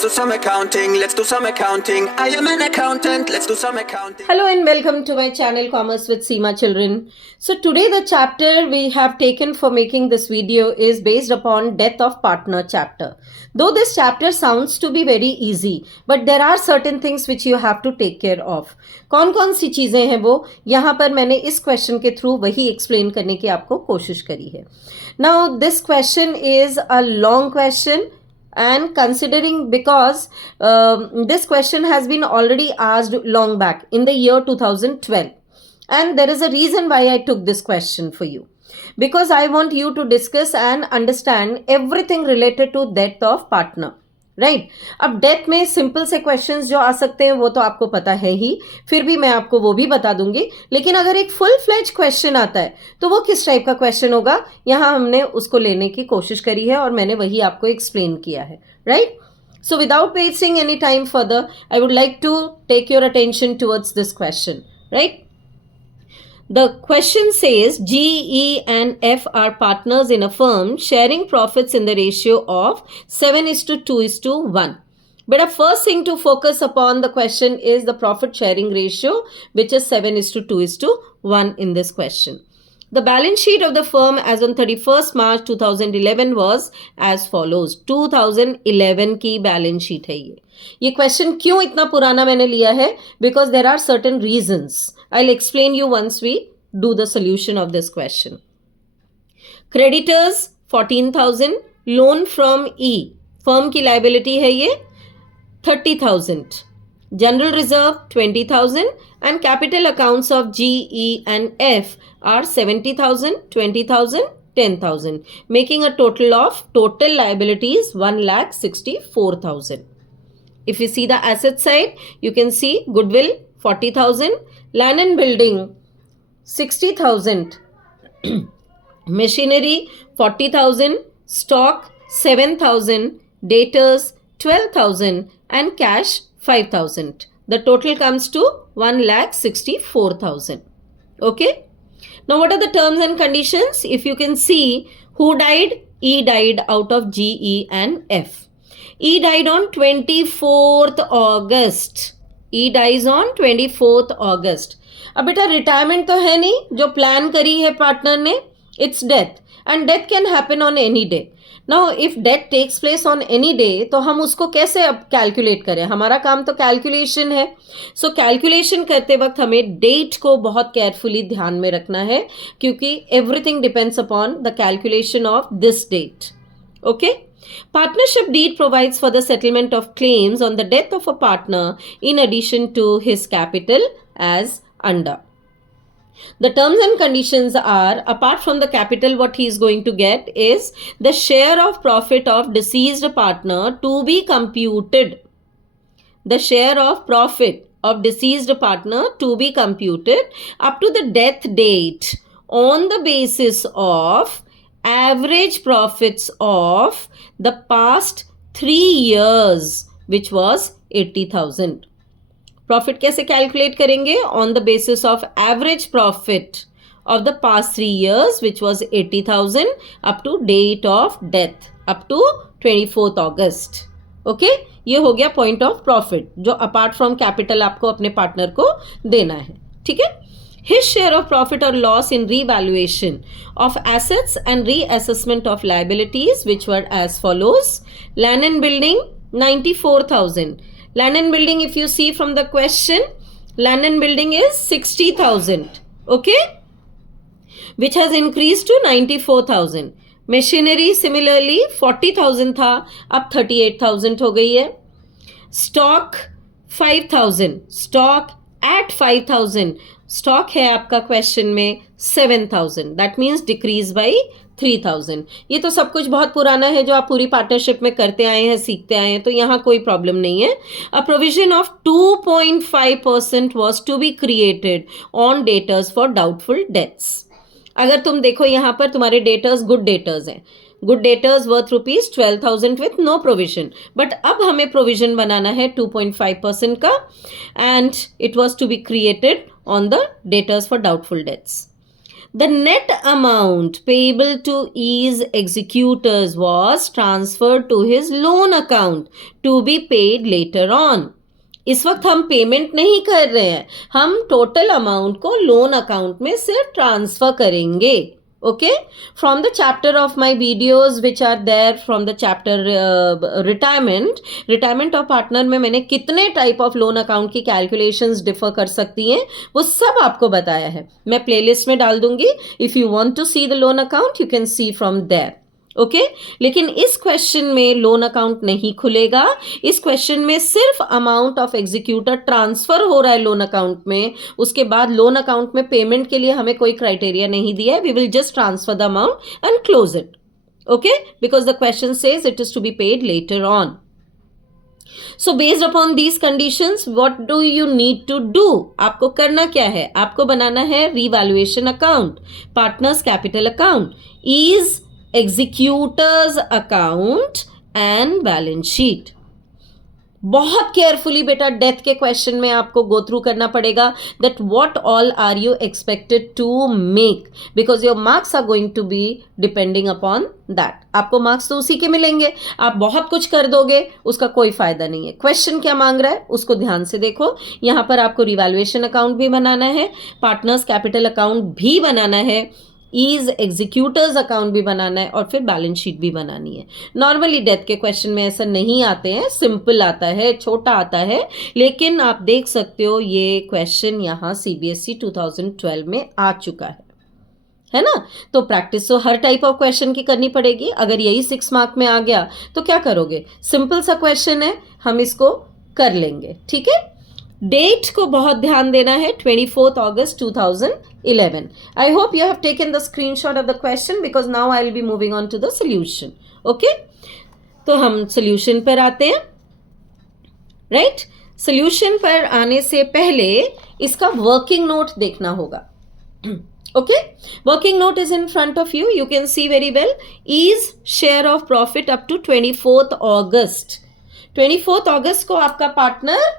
let's do some accounting, let's do some accounting. I am an accountant, let's do some accounting. Hello and welcome to my channel Commerce with Seema Children. So today the chapter we have taken for making this video is based upon death of partner chapter. Though this chapter sounds to be very easy, but there are certain things which you have to take care of. कौन-कौन सी चीजें हैं वो यहाँ पर मैंने इस question के through वही एक्सप्लेन करने की आपको कोशिश करी है. Now this question is a long question. And considering because this question has been already asked long back in the year 2012, and there is a reason why I took this question for you, because I want you to discuss and understand everything related to death of partner. Right अब death में simple से questions जो आ सकते हैं वो तो आपको पता है ही, फिर भी मैं आपको वो भी बता दूंगी. लेकिन अगर एक फुल फ्लेज क्वेश्चन आता है तो वो किस टाइप का क्वेश्चन होगा, यहाँ हमने उसको लेने की कोशिश करी है और मैंने वही आपको एक्सप्लेन किया है. Right so without wasting any time further I would like to take your attention towards this question. Right The question says G, E and F are partners in a firm sharing profits in the ratio of 7:2:1. But the first thing to focus upon the question is the profit sharing ratio, which is 7:2:1 in this question. The balance sheet of the firm as on 31st March 2011 was as follows. 2011 की balance sheet है ये. ये question क्यों इतना पुराना मैंने लिया है? Because there are certain reasons. I'll explain you once we do the solution of this question. Creditors 14,000. Loan from E. Firm की liability है ये 30,000. General reserve 20,000 and capital accounts of G, E and F are 70,000, 20,000, 10,000, making a total of total liabilities 1,64,000. If you see the asset side, you can see goodwill 40,000, land and building 60,000, machinery 40,000, stock 7,000, debtors 12,000 and cash 5,000. The total comes to 1,64,000. Okay. Now what are the terms and conditions? If you can see, who died? E died out of G, E and F. E died on 24th August. E dies on 24th August. अब बेटा retirement तो है नहीं जो plan करी है partner ने. It's death and death can happen on any day. Now if death takes place on any day तो हम उसको कैसे अब कैलकुलेट करें? हमारा काम तो कैलकुलेशन है. सो कैलकुलेशन करते वक्त हमें डेट को बहुत केयरफुली ध्यान में रखना है क्योंकि everything depends upon the calculation of this date. Okay. Partnership deed provides for the settlement of claims on the death of a partner in addition to his capital as under. The terms and conditions are, apart from the capital, what he is going to get is the share of profit of deceased partner to be computed. The share of profit of deceased partner to be computed up to the death date on the basis of average profits of the past 3 years, which was 80,000. Profit कैसे calculate करेंगे? On the basis of average profit of the past 3 years, which was 80,000 up to date of death, up to 24th August. Okay? ये हो गया point of profit जो apart from capital आपको अपने partner को देना है. ठीक है? His share of profit or loss in revaluation of assets and reassessment of liabilities, which were as follows. Land and building 94,000. Land and building, if you see from the question, land and building is 60,000. Okay, which has increased to 94,000. Machinery similarly 40,000 था, अब 38,000 हो गई है. Stock 5,000. Stock at 5,000. Stock है आपका question में 7,000. That means decrease by 3,000. ये तो सब कुछ बहुत पुराना है जो आप पूरी पार्टनरशिप में करते आए हैं, सीखते आए हैं, तो यहाँ कोई प्रॉब्लम नहीं है. A provision of 2.5% was to be created on debtors for doubtful debts. अगर तुम देखो यहाँ पर तुम्हारे डेटर्स गुड डेटर्स हैं. Good debtors worth ₹12,000 with no provision. But अब हमें प्रोविजन बनाना है 2.5% का and it was to be created on the debtors for doubtful debts. The net amount payable to E's executors was transferred to his loan account to be paid later on. इस वक्त हम payment नहीं कर रहे हैं, हम total amount को loan account में सिर्फ ट्रांसफर करेंगे. Okay, from the chapter of my videos which are there from the chapter retirement of partner में मैंने कितने टाइप ऑफ लोन अकाउंट की कैलकुलेशंस डिफर कर सकती हैं वो सब आपको बताया है. मैं प्लेलिस्ट में डाल दूंगी. If you want to see the loan account you can see from there. Okay, लेकिन इस क्वेश्चन में लोन अकाउंट नहीं खुलेगा. इस क्वेश्चन में सिर्फ अमाउंट ऑफ एग्जीक्यूटर ट्रांसफर हो रहा है लोन अकाउंट में. उसके बाद लोन अकाउंट में पेमेंट के लिए हमें कोई क्राइटेरिया नहीं दिया है. We will just transfer the amount and close it. Okay, because the question says it is to be paid later on. So based upon these conditions, what do you need to do? आपको करना क्या है? आपको बनाना है revaluation account, partners capital account, is executors account and balance sheet. बहुत carefully बेटा death के question में आपको गो थ्रू करना पड़ेगा that what all are you expected to make, because your marks are going to be depending upon that. आपको marks तो उसी के मिलेंगे. आप बहुत कुछ कर दोगे उसका कोई फायदा नहीं है. क्वेश्चन क्या मांग रहा है उसको ध्यान से देखो. यहाँ पर आपको रिवैल्यूएशन अकाउंट भी बनाना है, पार्टनर्स कैपिटल अकाउंट भी बनाना है, ईज एग्जीक्यूटर्स अकाउंट भी बनाना है और फिर बैलेंस शीट भी बनानी है. नॉर्मली डेथ के क्वेश्चन में ऐसा नहीं आते हैं, सिंपल आता है, छोटा आता है. लेकिन आप देख सकते हो ये क्वेश्चन यहाँ CBSE 2012 में आ चुका है ना. तो प्रैक्टिस तो हर टाइप ऑफ क्वेश्चन की करनी पड़ेगी. अगर यही 6 मार्क में आ गया तो क्या करोगे? सिंपल सा क्वेश्चन है, हम इसको कर लेंगे. ठीक है, डेट को बहुत ध्यान देना है, 24th August 2011. I hope you have taken the screenshot of the question because now I will be moving on to the solution. Okay? तो हम solution पर आते हैं. Right? Solution पर आने से पहले इसका working note देखना होगा. Okay? Working note is in front of you. You can see very well. Is share of profit up to 24th August. 24th August को आपका पार्टनर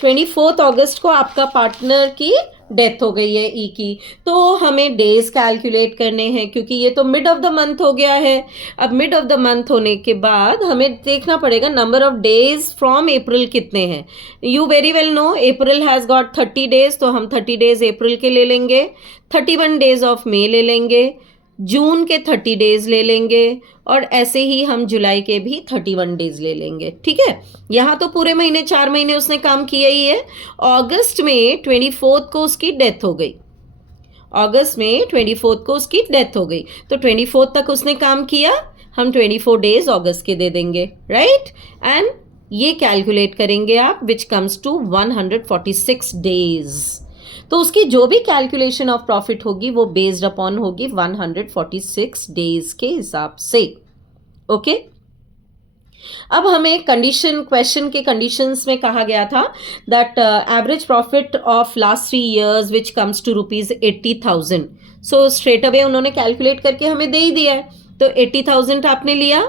24th अगस्त को आपका पार्टनर की डेथ हो गई है ई की. तो हमें डेज कैलकुलेट करने हैं क्योंकि ये तो मिड ऑफ द मंथ हो गया है. अब मिड ऑफ द मंथ होने के बाद हमें देखना पड़ेगा number of days from April कितने हैं. You very well know April has got 30 days, तो हम 30 डेज अप्रैल के ले लेंगे, 31 डेज ऑफ मई ले लेंगे, जून के 30 डेज ले लेंगे और ऐसे ही हम जुलाई के भी 31 डेज ले लेंगे. ठीक है, यहाँ तो पूरे महीने 4 महीने उसने काम किया ही है. अगस्त में 24th को उसकी डेथ हो गई. अगस्त में 24th को उसकी डेथ हो गई तो 24th तक उसने काम किया. हम 24 डेज अगस्त के दे देंगे. राइट, एंड ये कैलकुलेट करेंगे आप विच कम्स टू 146 डेज. तो उसकी जो भी कैलकुलेशन ऑफ प्रॉफिट होगी वो बेस्ड अपॉन होगी 146 डेज के हिसाब से. ओके, अब हमें कंडीशन क्वेश्चन के कंडीशंस में कहा गया था that average profit of last 3 years which comes to ₹80,000. So straight away उन्होंने कैलकुलेट करके हमें दे ही दिया है. तो 80,000 आपने लिया,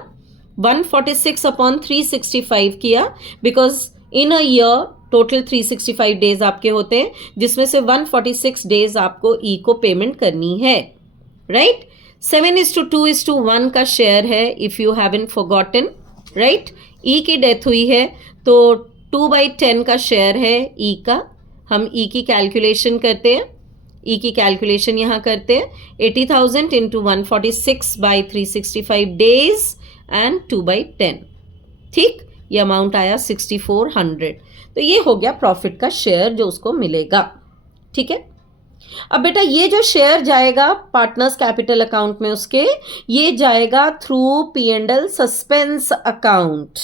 146 अपॉन 365 किया, because in a year total 365 days आपके होते हैं जिसमें से 146 डेज आपको ई को पेमेंट करनी है. राइट, 7:2:1 का शेयर है if you haven't forgotten. Right, E की डेथ हुई है तो 2/10 का शेयर है ई का. हम ई की कैलकुलेशन करते हैं. ई की कैलकुलेशन यहाँ करते हैं 80,000 इंटू 146/365 डेज एंड 2/10. ठीक, ये अमाउंट आया 6400. तो ये हो गया प्रॉफिट का शेयर जो उसको मिलेगा. ठीक है, अब बेटा ये जो शेयर जाएगा पार्टनर्स कैपिटल अकाउंट में उसके, ये जाएगा through P&L suspense account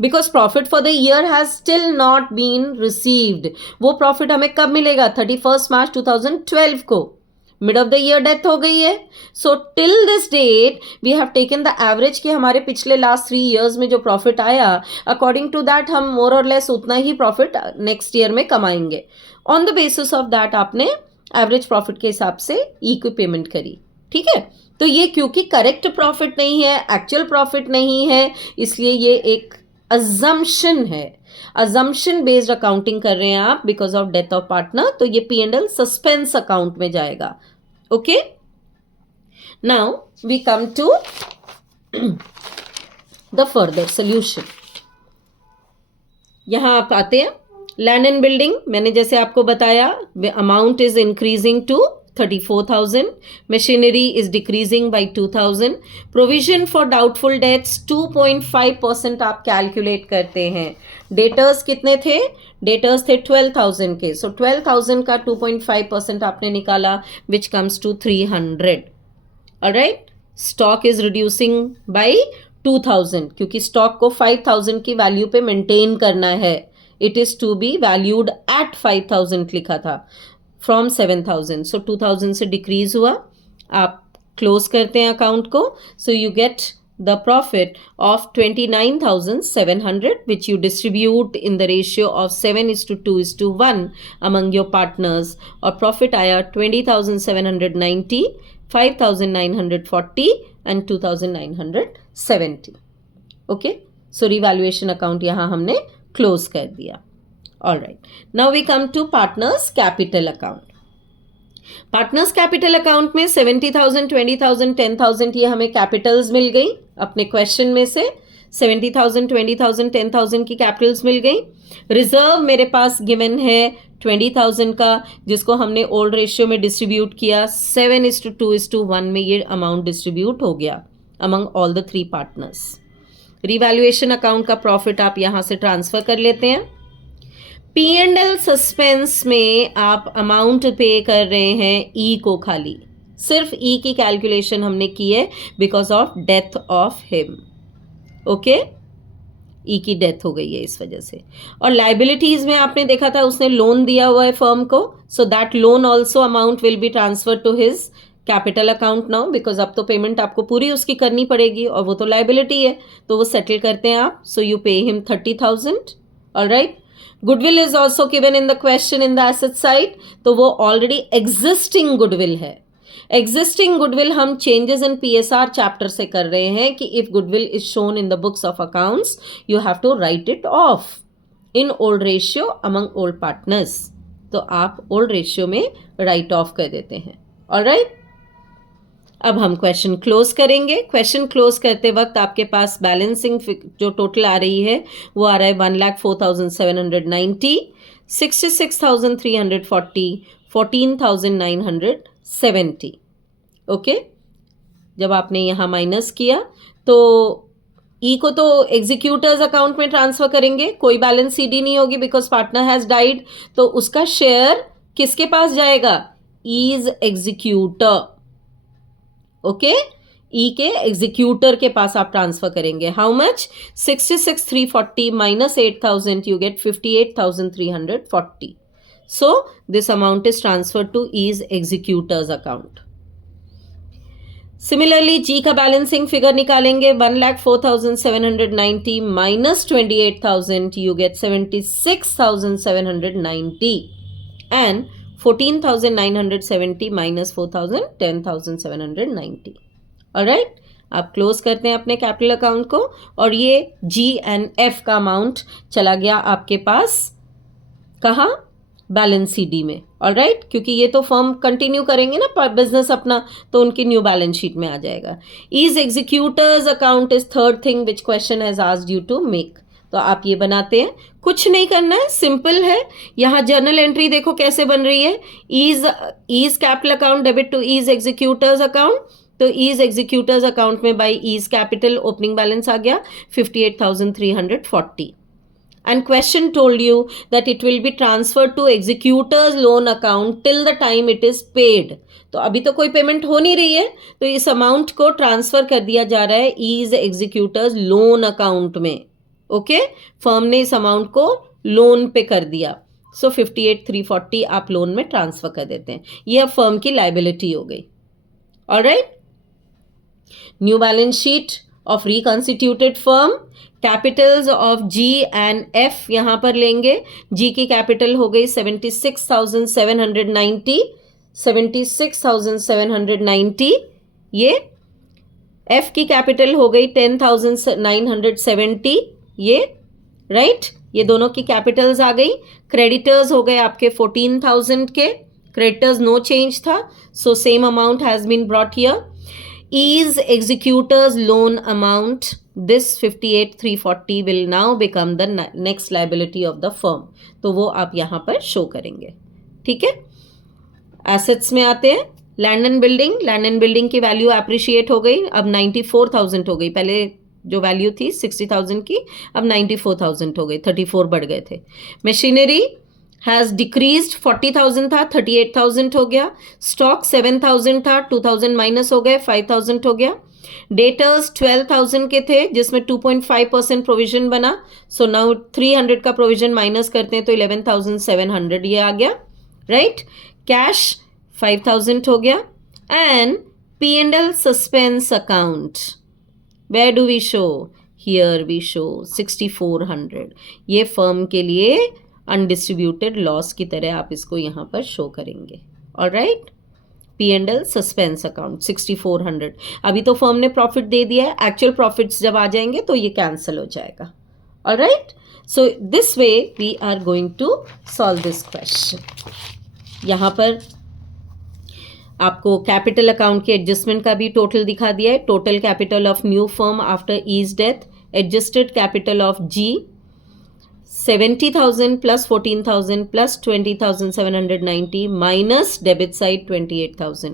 because profit for the year has still not been received. वो प्रॉफिट हमें कब मिलेगा? 31 मार्च 2012 को. Mid of the year death हो गई है. So till this date we have taken the average कि हमारे पिछले लास्ट 3 years में जो प्रॉफिट आया, अकॉर्डिंग टू दैट हम मोर और लेस उतना ही प्रॉफिट नेक्स्ट ईयर में कमाएंगे. On the basis of that आपने एवरेज प्रॉफिट के हिसाब से ई की पेमेंट करी. ठीक है, तो ये क्योंकि करेक्ट प्रॉफिट नहीं है, एक्चुअल प्रॉफिट नहीं है, इसलिए ये एक अजम्पशन है. अजम्पशन बेस्ड अकाउंटिंग कर रहे हैं आप because of death of partner, तो ये P&L सस्पेंस अकाउंट में जाएगा. Okay, now we come to the further solution. यहां आप आते हैं लैंड एंड बिल्डिंग. मैंने जैसे आपको बताया amount is increasing to 34,000. Machinery is decreasing by 2,000. Provision for doubtful debts 2.5% आप कैलकुलेट करते हैं. डेटर्स कितने थे? डेटर्स थे 12,000 के. सो 12,000 का 2.5% आपने निकाला, which comes to 300. Alright, stock is reducing by 2,000 क्योंकि स्टॉक को 5,000 की वैल्यू पे मेंटेन करना है. It is to be valued at 5,000 लिखा था फ्रॉम 7,000. सो 2,000 से डिक्रीज हुआ. आप क्लोज करते हैं अकाउंट को. So you get the profit of 29,700 which you distribute in the ratio of 7:2:1 among your partners. और प्रॉफिट आया 20,790, 5,940 and 2,970. Okay, so revaluation account यहाँ हमने क्लोज कर दिया. All right. Now we come to partners capital account. Partners capital account में 70,000, 20,000, 10,000 ये हमें Capitals मिल गई. अपने क्वेश्चन में से 70,000, 20,000, 10,000 की कैपिटल्स मिल गई. रिजर्व मेरे पास गिवन है 20,000 का, जिसको हमने ओल्ड रेशियो में डिस्ट्रीब्यूट किया. 7:2:1 में ये अमाउंट डिस्ट्रीब्यूट हो गया among all the 3 partners. Revaluation account का प्रॉफिट आप यहाँ से ट्रांसफर कर लेते हैं. P&L सस्पेंस में आप अमाउंट पे कर रहे हैं E को खाली. सिर्फ E की कैलकुलेशन हमने की है because of death of him. Okay, E की डेथ हो गई है इस वजह से. और लाइबिलिटीज में आपने देखा था उसने लोन दिया हुआ है फर्म को. So that loan also amount will be transfer to his capital account now because अब तो पेमेंट आपको पूरी उसकी करनी पड़ेगी और वो तो लाइबिलिटी है, तो वो सेटल करते हैं आप. So you pay him 30,000. Alright, goodwill is also given in the question in the asset side, तो वो ऑलरेडी एग्जिस्टिंग गुडविल है. एग्जिस्टिंग गुडविल हम चेंजेस इन PSR चैप्टर से कर रहे हैं कि if goodwill is shown in the books of accounts you have to write it off in old ratio among old partners. तो आप ओल्ड रेशियो में राइट ऑफ कर देते हैं. ऑलराइट, अब हम क्वेश्चन क्लोज करेंगे. क्वेश्चन क्लोज करते वक्त आपके पास बैलेंसिंग जो टोटल आ रही है वो आ रहा है 1,04,790, 66,340, 14,970. ओके, जब आपने यहाँ माइनस किया तो E को तो एग्जीक्यूटर्स अकाउंट में ट्रांसफर करेंगे. कोई बैलेंस CD नहीं होगी बिकॉज पार्टनर हैज डाइड. तो उसका शेयर किसके पास जाएगा? E's executor. ओके, E के एग्जीक्यूटर के पास आप ट्रांसफर करेंगे. How much? 66,340 minus 8,000 you get 58,340. So this amount is transfer to E's executors account. Similarly G का बैलेंसिंग फिगर निकालेंगे. 1,04,790 minus 28,000 you get 76,790 and 14,970 minus 4,000 10,790. Alright, आप क्लोज करते हैं अपने कैपिटल अकाउंट को और ये G एंड F का अमाउंट चला गया आपके पास कहाँ? बैलेंस CD में. ऑलराइट, क्योंकि ये तो फर्म कंटिन्यू करेंगे ना बिजनेस अपना, तो उनकी न्यू बैलेंस शीट में आ जाएगा. E's executors account is third thing which question has asked you to make. तो आप ये बनाते हैं, कुछ नहीं करना है, सिंपल है. यहाँ जर्नल एंट्री देखो कैसे बन रही है. E's capital account debit to E's executors account. तो E's एग्जीक्यूटर्स अकाउंट में by E's capital opening balance आ गया 58,340. And question told you that it will be transferred to executor's loan account till the time it is paid. तो अभी तो कोई payment हो नहीं रही है, तो इस अमाउंट को ट्रांसफर कर दिया जा रहा है E's एग्जीक्यूटर्स लोन अकाउंट में. ओके, फर्म ने इस अमाउंट को लोन पे कर दिया. सो 58,340 आप लोन में ट्रांसफर कर देते हैं. ये अब फर्म की लाइबिलिटी हो गई. Alright, new balance sheet of reconstituted firm. Capitals of G and F यहाँ पर लेंगे. G की कैपिटल हो गई 76,790, 76,790. ये F की कैपिटल हो गई 10,970. ये राइट, ये दोनों की कैपिटल्स आ गई. क्रेडिटर्स हो गए आपके 14,000 के. क्रेडिटर्स नो चेंज था, so same amount has been brought here. E's executors loan amount, this 58,340 will now become the next liability of the firm. तो वो आप यहाँ पर शो करेंगे. ठीक है. एसेट्स में आते हैं. Land and building. Land and building की वैल्यू अप्रिशिएट हो गई, अब 94,000 हो गई. पहले जो वैल्यू थी 60,000 की, अब 94,000 हो गई, 34 बढ़ गए थे. मशीनरी हैज़ डिक्रीज्ड, 40,000 था 38,000 हो गया. स्टॉक 7,000 था, 2,000 माइनस हो गए, 5,000 हो गया. डेटर्स 12,000 के थे जिसमें 2.5% प्रोविजन बना, सो नाउ 300 का प्रोविजन माइनस करते हैं तो 11,700 ये आ गया. राइट. कैश 5,000 हो गया. And P&L suspense account, where do we show? Here we show 6,400. ये फर्म के लिए अनडिस्ट्रीब्यूटेड लॉस की तरह आप इसको यहाँ पर शो करेंगे. ऑलराइट. P&L suspense account 6,400. अभी तो फर्म ने प्रॉफिट दे दिया है, एक्चुअल प्रॉफिट्स जब आ जाएंगे तो ये कैंसिल हो जाएगा. Alright. So this way we are going to solve this question. यहाँ पर आपको कैपिटल अकाउंट के एडजस्टमेंट का भी टोटल दिखा दिया है. Total capital of new firm after E's death, adjusted capital of G 70,000 plus 14,000 plus 20,790 minus debit side 28,000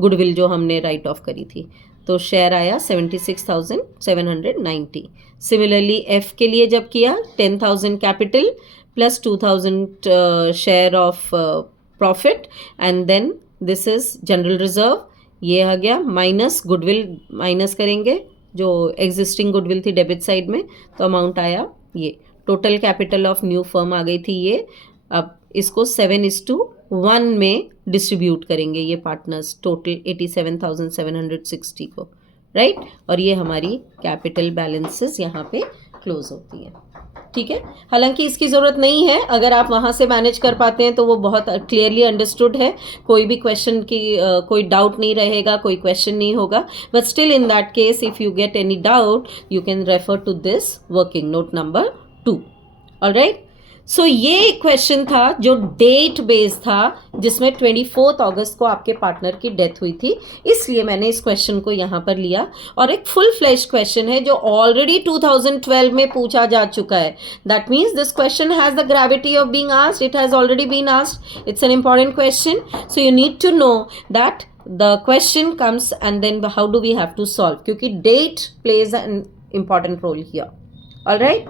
goodwill जो हमने राइट ऑफ करी थी, तो शेयर आया 76,790. सिमिलरली एफ के लिए जब किया 10,000 capital plus 2,000 share of profit and then this is general reserve. ये आ गया माइनस गुडविल, माइनस करेंगे जो एग्जिस्टिंग गुडविल थी डेबिट साइड में, तो अमाउंट आया ये. Total capital of new firm आ गई थी ये. अब इसको 7:1 में डिस्ट्रीब्यूट करेंगे ये पार्टनर्स, टोटल 87,760 को. राइट. और ये हमारी कैपिटल बैलेंसेस यहाँ पे क्लोज होती है. ठीक है. हालांकि इसकी ज़रूरत नहीं है, अगर आप वहाँ से मैनेज कर पाते हैं तो वो बहुत क्लियरली अंडरस्टूड है. कोई भी क्वेश्चन की कोई डाउट नहीं रहेगा, कोई क्वेश्चन नहीं होगा. But still in that case if you get any doubt you can refer to this working note number 2. Alright. So ये क्वेश्चन था जो डेट बेस्ड था, जिसमें 24 अगस्त को आपके पार्टनर की डेथ हुई थी, इसलिए मैंने इस क्वेश्चन को यहाँ पर लिया. और एक फुल फ्लैश क्वेश्चन है जो ऑलरेडी 2012 में पूछा जा चुका है. That means this question has the gravity of being asked, it has already been asked. It's an important question, so you need to know that the question comes and then how do we have to solve, क्योंकि that plays an important role here. Alright.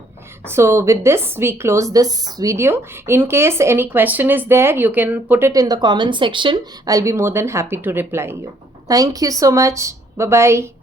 So with this we close this video. In case any question is there, you can put it in the comment section. I'll be more than happy to reply you. Thank you so much. Bye bye.